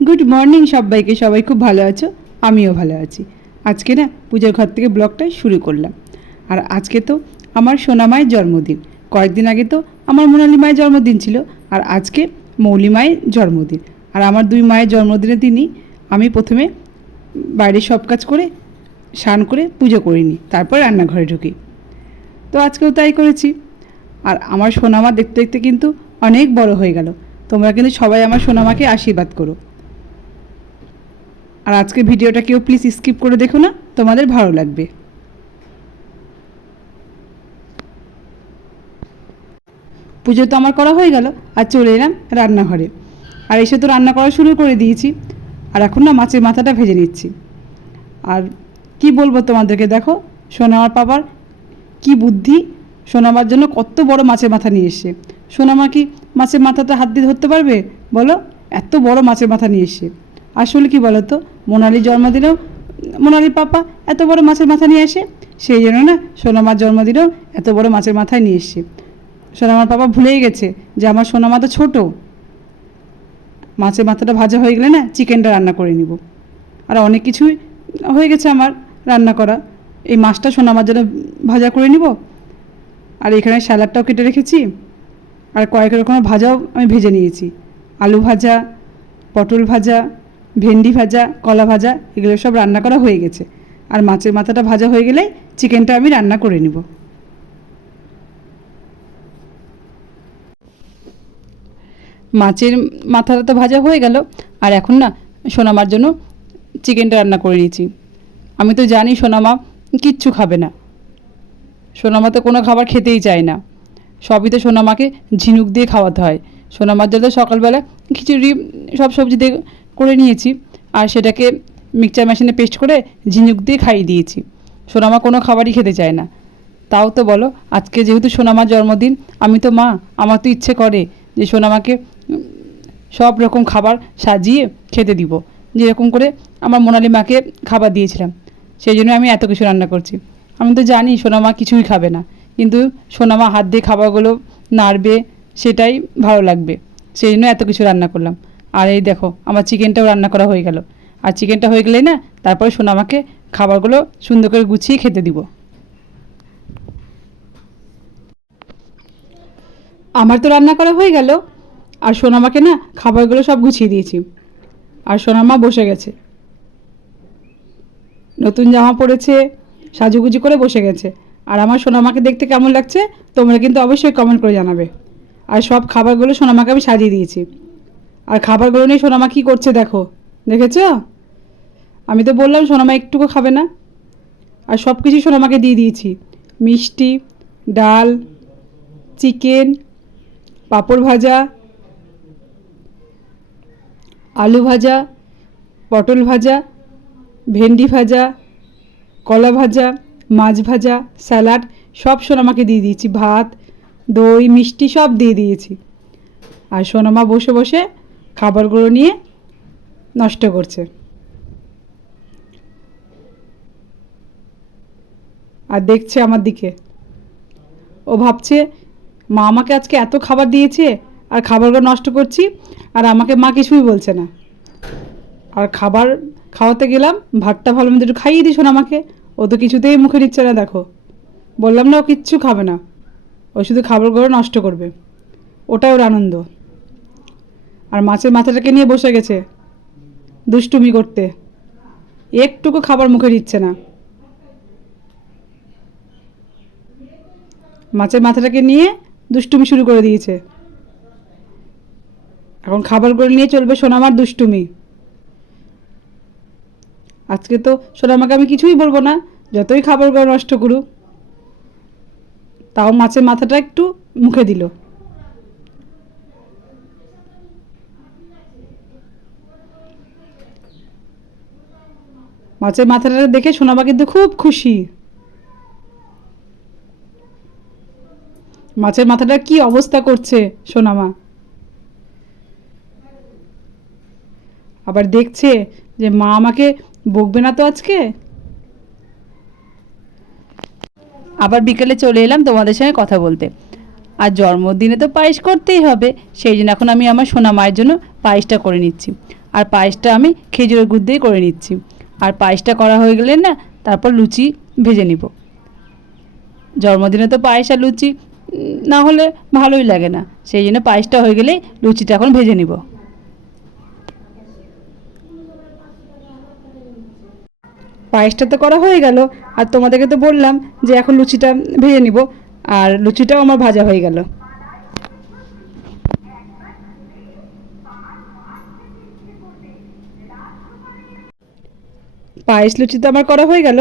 Good morning সবাইকে, সবাই খুব ভালো আছো, আমিও ভালো আছি। আজকে না পূজার ঘর থেকে ব্লগটা শুরু করলাম। আর আজকে তো আমার সোনা মায়ের জন্মদিন। কয়েকদিন আগে তো আমার মোনালি মায়ের জন্মদিন ছিল, আর আজকে মৌলি মায়ের জন্মদিন। আর আমার দুই মায়ের জন্মদিনের দিনই আমি প্রথমে বাইরের সব কাজ করে স্নান করে পুজো করে নিই, তারপর রান্নাঘরে ঢুকি। তো আজকেও তাই করেছি। আর আমার সোনামা দেখতে দেখতে কিন্তু অনেক বড় হয়ে গেল। তোমরা কিন্তু সবাই আমার সোনামাকে আশীর্বাদ করো। আর আজকে ভিডিওটা কেউ প্লিজ স্কিপ করে দেখো না, তোমাদের ভালো লাগবে। পুজো তো আমার করা হয়ে গেল, আর চলে এলাম রান্নাঘরে। আর এসে তো রান্না করা শুরু করে দিয়েছি। আর এখন না মাছের মাথাটা ভেজে নিচ্ছি। আর কি বলবো তোমাদেরকে, দেখো সোনামার পাপার কি বুদ্ধি, সোনামার জন্য কত বড় মাছের মাথা নিয়ে এসছে। সোনামা কি মাছের মাথাটা হাত দিয়ে ধরতে পারবে বলো? এত বড় মাছের মাথা নিয়ে এসছে। আসলে কি বলো তো, মোনালির জন্মদিনেও মোনালির পাপা এত বড় মাছের মাথা নিয়ে আসে, সেই জন্য না সোনামার জন্মদিনেও এত বড় মাছের মাথায় নিয়ে এসছে। সোনামার পাপা ভুলেই গেছে যে আমার সোনামা তো ছোটো। মাছের মাথাটা ভাজা হয়ে গেলে না চিকেনটা রান্না করে নিব। আর অনেক কিছুই হয়ে গেছে আমার রান্না করা। এই মাছটা সোনামার জন্য ভাজা করে নিব। আর এখানে স্যালাডটাও কেটে রেখেছি। আর কয়েক রকমের ভাজাও আমি ভেজে নিয়েছি। আলু ভাজা, পটল ভাজা, ভেন্ডি ভাজা, কলা ভাজা, এগুলো সব রান্না করা হয়ে গেছে। আর মাছের মাথাটা ভাজা হয়ে গেলেই চিকেনটা আমি রান্না করে নিব। মাছের মাথাটা তো ভাজা হয়ে গেল। আর এখন না সোনামার জন্য চিকেনটা রান্না করে নিয়েছি। আমি তো জানি সোনামা কিচ্ছু খাবে না। সোনামা তো কোনো খাবার খেতেই চায় না। সবই তো সোনামাকে ঝিনুক দিয়ে খাওয়াতে হয়। সোনামার জন্য সকালবেলা খিচুড়ি সব সবজি দিয়ে করে নিয়েছি, আর সেটাকে মিক্সচার মেশিনে পেস্ট করে ঝিনুক দিয়ে খাইয়ে দিয়েছি। সোনামা কোনো খাবারই খেতে চায় না। তাও তো বলো, আজকে যেহেতু সোনামার জন্মদিন, আমি তো মা, আমার তো ইচ্ছে করে যে সোনামাকে সব রকম খাবার সাজিয়ে খেতে দিব, যেরকম করে আমার মোনালি মাকে খাবার দিয়েছিলাম। সেই জন্য আমি এত কিছু রান্না করছি। আমি তো জানি সোনামা কিছুই খাবে না, কিন্তু সোনামা হাত দিয়ে খাবারগুলো নাড়বে, সেটাই ভালো লাগবে। সেই জন্য এত কিছু রান্না করলাম। আর এই দেখো আমার চিকেনটাও রান্না করা হয়ে গেল। আর চিকেনটা হয়ে গেলেই না তারপরে সোনামাকে খাবারগুলো সুন্দর করে গুছিয়ে খেতে দিব। আমার তো রান্না করা হয়ে গেল, আর সোনামাকে না খাবারগুলো সব গুছিয়ে দিয়েছি। আর সোনামা বসে গেছে, নতুন জামা পরেছে, সাজুগুজি করে বসে গেছে। আর আমার সোনামাকে দেখতে কেমন লাগছে তোমরা কিন্তু অবশ্যই কমেন্ট করে জানাবে। আর সব খাবারগুলো সোনামাকে আমি সাজিয়ে দিয়েছি। আর খাবারগুলো নিয়ে সোনামা কী করছে দেখো, দেখেছ? আমি তো বললাম সোনামা একটুকু খাবে না। আর সব কিছুই সোনামাকে দিয়ে দিয়েছি। মিষ্টি, ডাল, চিকেন, পাঁপড় ভাজা, আলু ভাজা, পটল ভাজা, ভেন্ডি ভাজা, কলা ভাজা, মাছ ভাজা, স্যালাড সব সোনামাকে দিয়ে দিয়েছি। ভাত, দই, মিষ্টি সব দিয়ে দিয়েছি। আর সোনামা বসে বসে খাবারগুলো নিয়ে নষ্ট করছে। আর দেখছে আমার দিকে। ও ভাবছে মা আমাকে আজকে এত খাবার দিয়েছে, আর খাবারগুলো নষ্ট করছি, আর আমাকে মা কিছুই বলছে না। আর খাবার খাওয়াতে গেলাম, ভাতটা ভালো মতো একটু খাইয়ে দিস আমাকে, ও তো কিছুতেই মুখে নিচ্ছে না। দেখো, বললাম না ও কিচ্ছু খাবে না, ও শুধু খাবারগুলো নষ্ট করবে, ওটাই ওর আনন্দ। আর মাছের মাথাটাকে নিয়ে বসে গেছে দুষ্টুমি করতে, একটুকু খাবার মুখে দিচ্ছে না। মাছের মাথাটাকে নিয়ে দুষ্টুমি শুরু করে দিয়েছে। এখন খাবারগুলো নিয়ে চলবে সোনামার দুষ্টুমি। আজকে তো সোনামাকে আমি কিছুই বলবো না, যতই খাবারগুলো নষ্ট করুক। তাও মাছের মাথাটা একটু মুখে দিল। মাছের মাথাটা দেখে সোনামা কিন্তু খুব খুশি। মাছের মাথাটা কি অবস্থা করছে সোনামা। আবার দেখছে যে মা আমাকে বকবে না তো আজকে। আবার বিকেলে চলে এলাম তোমাদের সঙ্গে কথা বলতে। আর জন্মদিনে তো পায়েস করতেই হবে, সেই জন্য এখন আমি আমার সোনা মায়ের জন্য পায়েসটা করে নিচ্ছি। আর পায়েসটা আমি খেজুরের গুড় দিয়ে করে নিচ্ছি। আর পায়েসটা করা হয়ে গেলে না তারপর লুচি ভেজে নিব। জন্মদিনে তো পায়েস আর লুচি না হলে ভালোই লাগে না, সেই জন্য পায়েসটা হয়ে গেলেই লুচিটা এখন ভেজে নিব। পায়েসটা তো করা হয়ে গেল, আর তোমাদেরকে তো বললাম যে এখন লুচিটা ভেজে নিব, আর লুচিটাও আমার ভাজা হয়ে গেল। পায়েস লুচি তো আমার করা হয়ে গেল,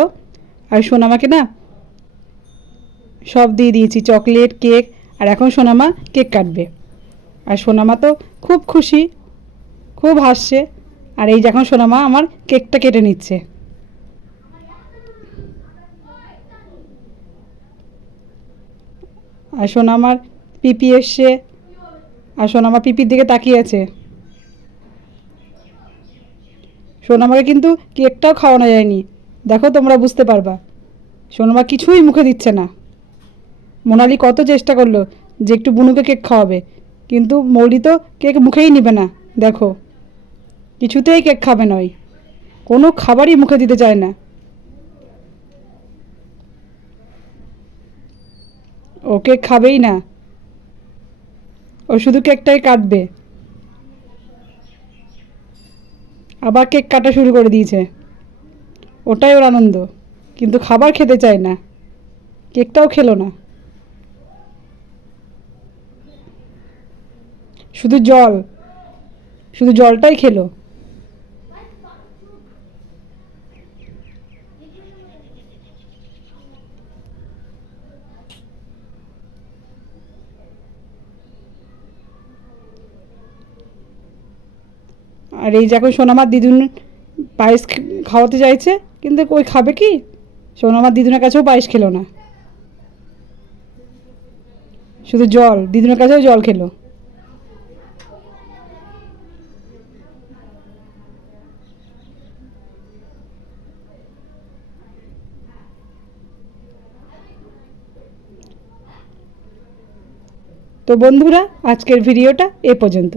আর সোনামাকে না সব দিয়ে দিয়েছি, চকলেট, কেক। আর এখন সোনামা কেক কাটবে, আর সোনামা তো খুব খুশি, খুব হাসছে। আর এই যে এখন সোনামা আমার কেকটা কেটে নিচ্ছে। আর সোনামার পিপি এসছে, আর সোনামা পিপির দিকে তাকিয়ে আছে। সোনামাকে কিন্তু কেকটাও খাওয়ানো যায়নি, দেখো তোমরা বুঝতে পারবা। সোনামা কিছুই মুখে দিচ্ছে না। মোনালি কত চেষ্টা করলো যে একটু বুনুকে কেক খাওয়াবে, কিন্তু মৌলি তো কেক মুখেই নেবে না। দেখো কিছুতেই কেক খাবে না, ওই কোনো খাবারই মুখে দিতে চায় না। ও কেক খাবেই না, ও শুধু কেকটাই কাটবে। আবার কেক কাটা শুরু করে দিয়েছে, ওটাই ওর আনন্দ, কিন্তু খাবার খেতে চায় না, কেকটাও খেলো না, শুধু জল, শুধু জলটাই খেলো। আর এই যে এখন সোনামার দিদুন পায়েস খাওয়াতে চাইছে, কিন্তু ওই খাবে কি? সোনামার দিদুনের কাছেও পায়েস খেলো না, শুধু জল, দিদুনের কাছেও জল খেলো। তো বন্ধুরা, আজকের ভিডিওটা এ পর্যন্ত।